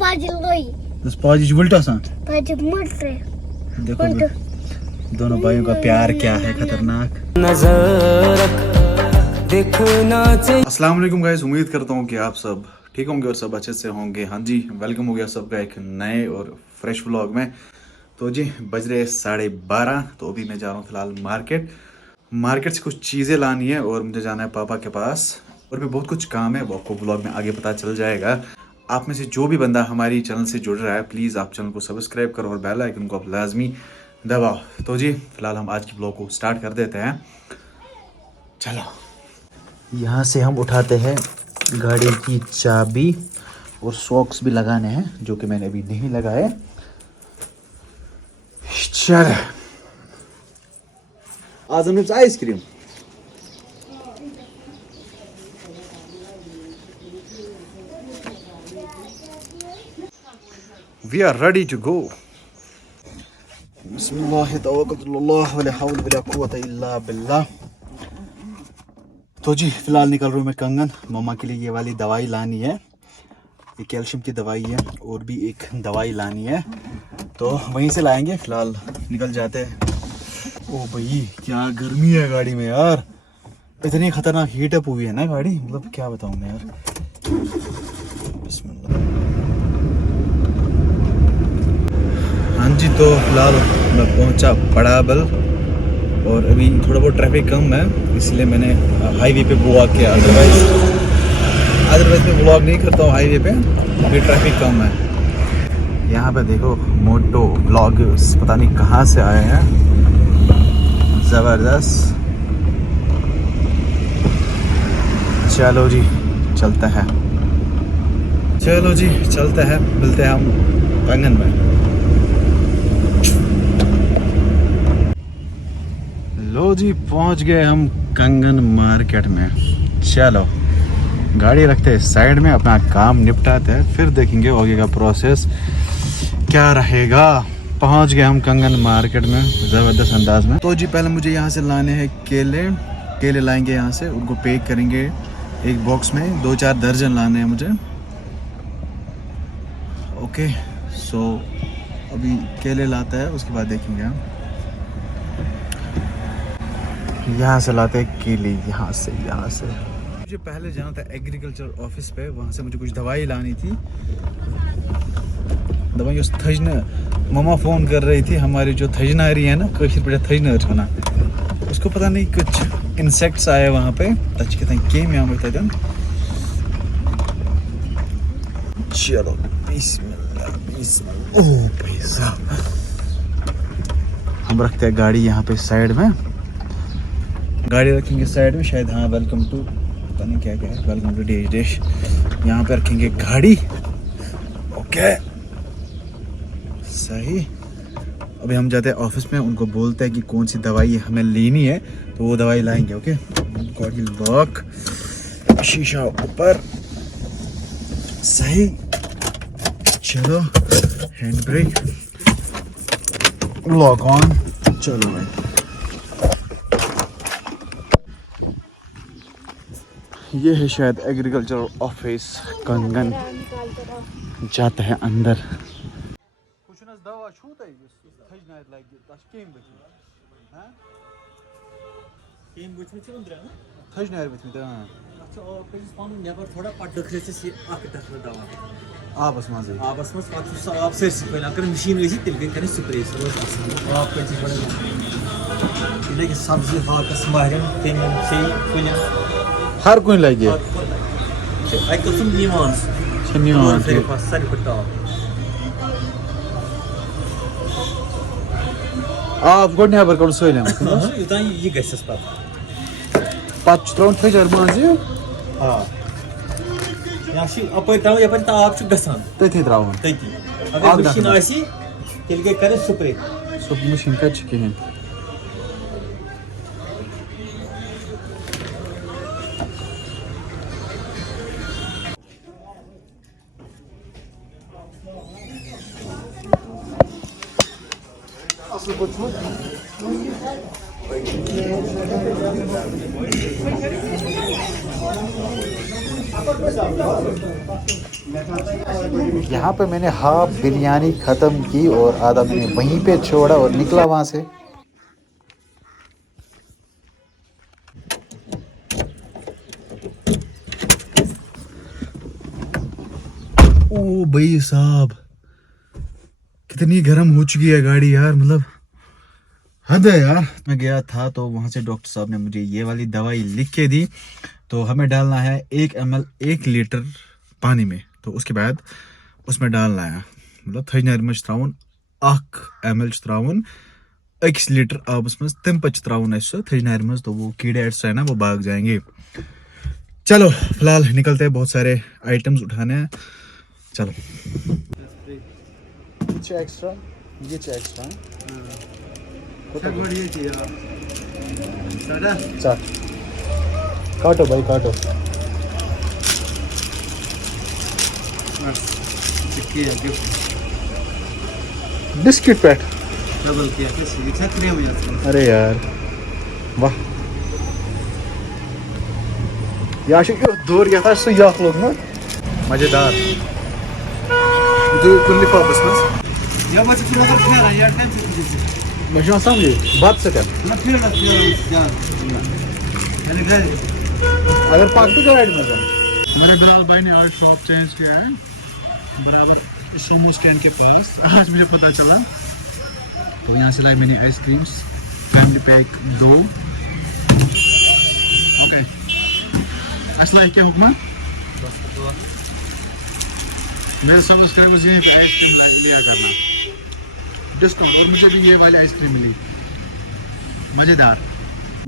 पाजी उल्टा सा। देखो उल्टा। दोनों भाइयों का प्यार क्या है, खतरनाक। अस्सलाम वालेकुम गाइस, उम्मीद करता हूँ कि आप सब ठीक होंगे और सब अच्छे से होंगे। हाँ जी, वेलकम हो गया सबका एक नए और फ्रेश व्लॉग में। तो जी बज रहे 12:30। तो अभी मैं जा रहा हूँ फिलहाल मार्केट से कुछ चीज़ें लानी है और मुझे जाना है पापा के पास। और भी बहुत कुछ काम है, वो आपको व्लॉग में आगे पता चल जाएगा। आप में से जो भी बंदा हमारी चैनल से जुड़ रहा है, प्लीज़ आप चैनल को सब्सक्राइब करो और बेल आइकन को आप लाजमी दबाओ। तो जी फिलहाल हम आज की व्लॉग को स्टार्ट कर देते हैं। चलो, यहाँ से हम उठाते हैं गाड़ी की चाबी और सॉक्स भी लगाने हैं, जो कि मैंने अभी नहीं लगाए। चल आज हमने ice cream. We are ready to go. बिस्मिल्लाह तवक्कलुल्लाह वला हौला वला कुव्वता इल्ला बिल्लाह। तो जी फिलहाल निकल रहा हूँ मैं कंगन। मम्मा के लिए ये वाली दवाई लानी है, ये कैल्शियम की दवाई है, और भी एक दवाई लानी है, तो वहीं से लाएंगे। फिलहाल निकल जाते हैं। ओ भाई क्या गर्मी है गाड़ी में यार, इतनी खतरनाक हीट अप हुई है ना गाड़ी, मतलब क्या बताऊँ मैं यार। बिस्मिल्लाह। हाँ जी, तो फिलहाल मैं पहुंचा पड़ाबल और अभी थोड़ा बहुत ट्रैफिक कम है, इसलिए मैंने हाईवे पे ब्लॉग किया। अदरवाइज मैं ब्लॉग नहीं करता हूँ हाईवे पे, अभी ट्रैफिक कम है। यहाँ पे देखो मोटो ब्लॉग पता नहीं कहाँ से आए हैं, ज़बरदस्त। चलो जी चलते हैं, चलो जी चलते हैं, मिलते हैं हम कंगन में। लो जी पहुंच गए हम कंगन मार्केट में। चलो गाड़ी रखते हैं साइड में, अपना काम निपटाते हैं, फिर देखेंगे आगे का प्रोसेस क्या रहेगा। पहुंच गए हम कंगन मार्केट में ज़बरदस्त अंदाज में। तो जी पहले मुझे यहाँ से लाने हैं केले लाएंगे यहाँ से, उनको पैक करेंगे एक बॉक्स में, 2-4 दर्जन लाने हैं मुझे। ओके सो अभी केले लाता है, उसके बाद देखेंगे हम। यहाँ से लाते हैं केले, यहाँ से मुझे पहले जाना था एग्रीकल्चर ऑफिस पे, वहाँ से मुझे कुछ दवाई लानी थी। दवाई उस थजना मम्मा फ़ोन कर रही थी, हमारी जो थजनारी है ना, कशीर पे थजनार होना, उसको पता नहीं कुछ इंसेक्ट्स आए वहाँ पे, तच कहते हैं केम यहाँ पे तजन। चलो बिस्मिल्लाह बिस्मिल्लाह। ओह भाई साहब, हम रखते हैं गाड़ी यहाँ पे साइड में, गाड़ी रखेंगे साइड में शायद। हाँ वेलकम टू पता नहीं क्या है, वेलकम टू डिश यहाँ पे रखेंगे गाड़ी। ओके सही। अभी हम जाते हैं ऑफिस में, उनको बोलते हैं कि कौन सी दवाई हमें लेनी है, तो वो दवाई लाएंगे। ओके गाड़ी लॉक, शीशा ऊपर, सही। चलो हैंड ब्रेक, लॉक ऑन। चलो भाई ये है शायद एग्रीकल्चर ऑफिस कंगन, जाते हैं अंदर। आबस मज मशीन स्प्रे सब्जी हाकस हर कोई लगे आप गो नबर कड़ सलम यह गस पे त्रा थजर मज अप ताप तथी त्रा अगर मशीन गई कर स्प्रे। सो मशीन कत कहें असल पे यहाँ पे मैंने हाफ बिरयानी ख़त्म की और आधा मैंने वहीं पे छोड़ा और निकला वहाँ से। ओ भाई साहब, कितनी गर्म हो चुकी है गाड़ी यार, मतलब हद है यार। मैं गया था तो वहाँ से डॉक्टर साहब ने मुझे ये वाली दवाई लिख के दी। तो हमें डालना है 1 ml 1 लीटर पानी में। तो उसके बाद उसमें डालना है, मतलब थर्ज त्रावन 1 ml त्रावन 1 लीटर आबस मज, तम पे त्रावन थर्ज मज, तो वो कीड़े एक्स्ट्रा है ना वो भाग जाएंगे। चलो फिलहाल निकलते हैं, बहुत सारे आइटम्स उठाने हैं, चलो। एक्स्ट्रा ये एक्स्ट्रा काटो भाई काटो। बिस्किट पैक डबल किया कैसे छतरी में जाता है। अरे यार वाह या दूर गया था सो याक लोग ना मजेदार कुल लिफाफस मज या बस फिर अगर खेला यार टाइम से मुझे समझे बात से कर ना फिर यार अरे घर अगर पाक तो राइड में जा। मेरे बिलाल भाई ने आज शॉप चेंज किया है बराबर सोमो स्टैंड के पास। आज मुझे पता चला, तो यहाँ से लाई मैंने आइसक्रीम्स फैमिली पैक 2। ओके असला क्या हुक्म मेरे सब्सक्राइबर्स यहीं पे आइसक्रीम लिया करना डिस्काउंट, और मुझे भी ये वाली आइसक्रीम मिली मज़ेदार।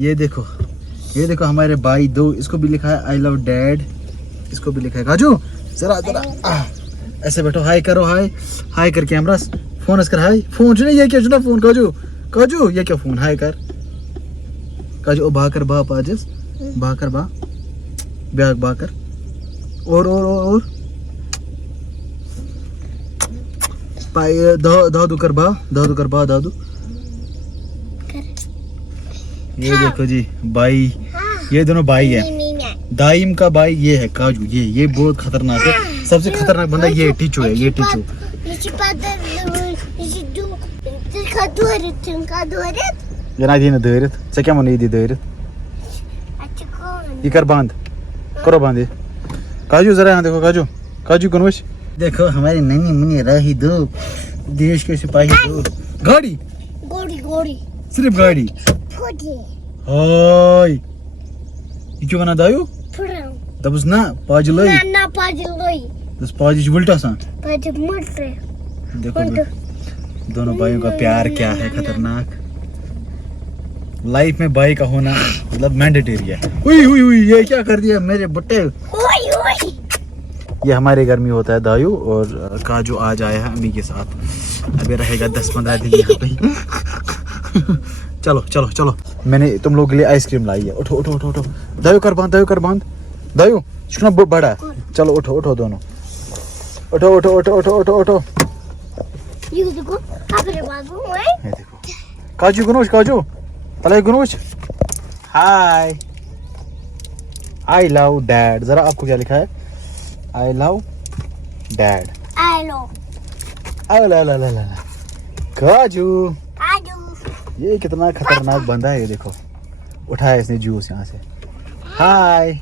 ये देखो हमारे भाई 2, इसको भी लिखा है आई लव डैड, इसको भी लिखा है काजू जरा जरा ऐसे बैठो, हाय करो, हाय कर कैमरा फोन कर, हाय फोन जो ये क्या जो ना फोन काजू ये क्या फोन, हाय कर काजू। ओ बाकर बा पाजस बाकर बा ब्याग बाकर और पाई दादू कर बा दादू। ये देखो जी भाई, ये दोनों भाई है, दाइम का भाई ये है काजू, ये बहुत खतरनाक है, सबसे खतरनाक बंदा ये टीचू है, ये टीचू। जना दी दरित से क्या मन दी दरित ये कर बंद करो बंद ये काजू, जरा यहाँ देखो काजू कौन देखो हमारी नन्ही मुन्नी राही 2 देश के सिपाही 2 गाड़ी सिर्फ गाड़ी हाय ये क्यों बना दायु दबस ना पाजलई दस पाजी उल्टा सा। देखो दोनों भाइयों का प्यार क्या है खतरनाक। लाइफ में भाई का होना मतलब मैंडेटरी है। हुई ये क्या कर दिया मेरे बट्टे। ये हमारे घर में होता है दायु, और काजू आज आया है अम्मी के साथ, अभी रहेगा 10-15 दिन यहाँ पे। चलो मैंने तुम लोग के लिए आइसक्रीम लाई है, उठो दायु कर बांध दायु शुक्ना बड़ा है। चलो उठो दोनों उठो। ये देखो काजू तले गुनोश हाय आई लव डैड। जरा आपको क्या लिखा है, आई लव डैड। काजू ये कितना खतरनाक बंदा है, ये देखो उठाया इसने जूस यहाँ से। हाय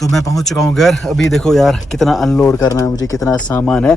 तो मैं पहुंच चुका हूँ घर। अभी देखो यार कितना अनलोड करना है मुझे, कितना सामान है।